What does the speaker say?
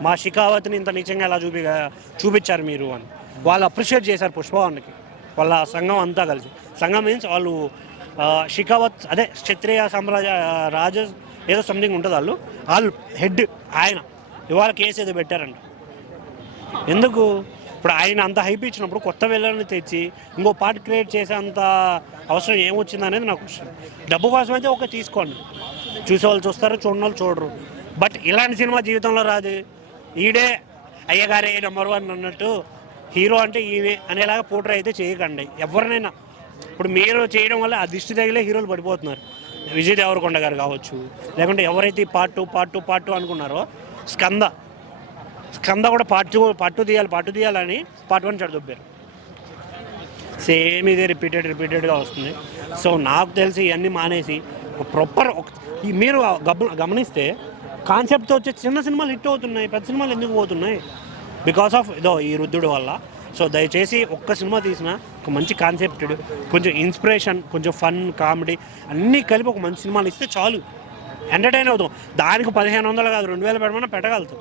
మా షికావత్ని ఇంత నీచంగా ఎలా చూపించారు మీరు అని వాళ్ళు అప్రిషియేట్ చేశారు పుష్పవన్కి, వాళ్ళ సంఘం అంతా కలిసి. సంఘం మీన్స్ వాళ్ళు షికావత్ అదే క్షత్రియ సామ్రాజ్య రాజ ఏదో సంథింగ్ ఉంటుంది, వాళ్ళు హెడ్ ఆయన ఇవాళ కేసు ఏదో పెట్టారంట. ఎందుకు? ఇప్పుడు ఆయన అంత హైప్ ఇచ్చినప్పుడు కొత్త వెళ్ళని తెచ్చి ఇంకో పార్ట్ క్రియేట్ చేసేంత అవసరం ఏమొచ్చింది అనేది నాకు క్వశ్చన్. డబ్బు కోసం అయితే ఒక తీసుకోండి, చూసేవాళ్ళు చూస్తారు, చూడని వాళ్ళు చూడరు. బట్ ఇలాంటి సినిమా జీవితంలో రాదు. ఈడే అయ్యగారే నెంబర్ 1 అన్నట్టు హీరో అంటే ఈమె అనేలాగా పోట్రే అయితే చేయకండి ఎవరినైనా. ఇప్పుడు మీరు చేయడం వల్ల ఆ దిష్టి తగిలే హీరోలు పడిపోతున్నారు. విజయ్ దేవరకొండ గారు కావచ్చు, లేకుంటే ఎవరైతే పార్ట్ టూ అనుకున్నారో స్కంద కూడా పార్ట్ టూ తీయాలని పార్ట్ 1 చెడదొబ్బారు. సేమ్ ఇదే రిపీటెడ్గా వస్తుంది. సో నాకు తెలిసి ఇవన్నీ మానేసి ఒక ప్రాపర్ మీరు గమనిస్తే కాన్సెప్ట్తో వచ్చే చిన్న సినిమాలు హిట్ అవుతున్నాయి, పెద్ద సినిమాలు ఎందుకు పోతున్నాయి? బికాస్ ఆఫ్ ఈ రుద్దుడు వల్ల. సో దయచేసి ఒక్క సినిమా తీసినా ఒక మంచి కాన్సెప్టెడ్, కొంచెం ఇన్స్పిరేషన్, కొంచెం ఫన్, కామెడీ అన్నీ కలిపి ఒక మంచి సినిమాలు ఇస్తే చాలు, ఎంటర్టైన్ అవుతాం. దానికి 1500 కాదు 2000 పెట్టమన్నా పెట్టగలుగుతాం.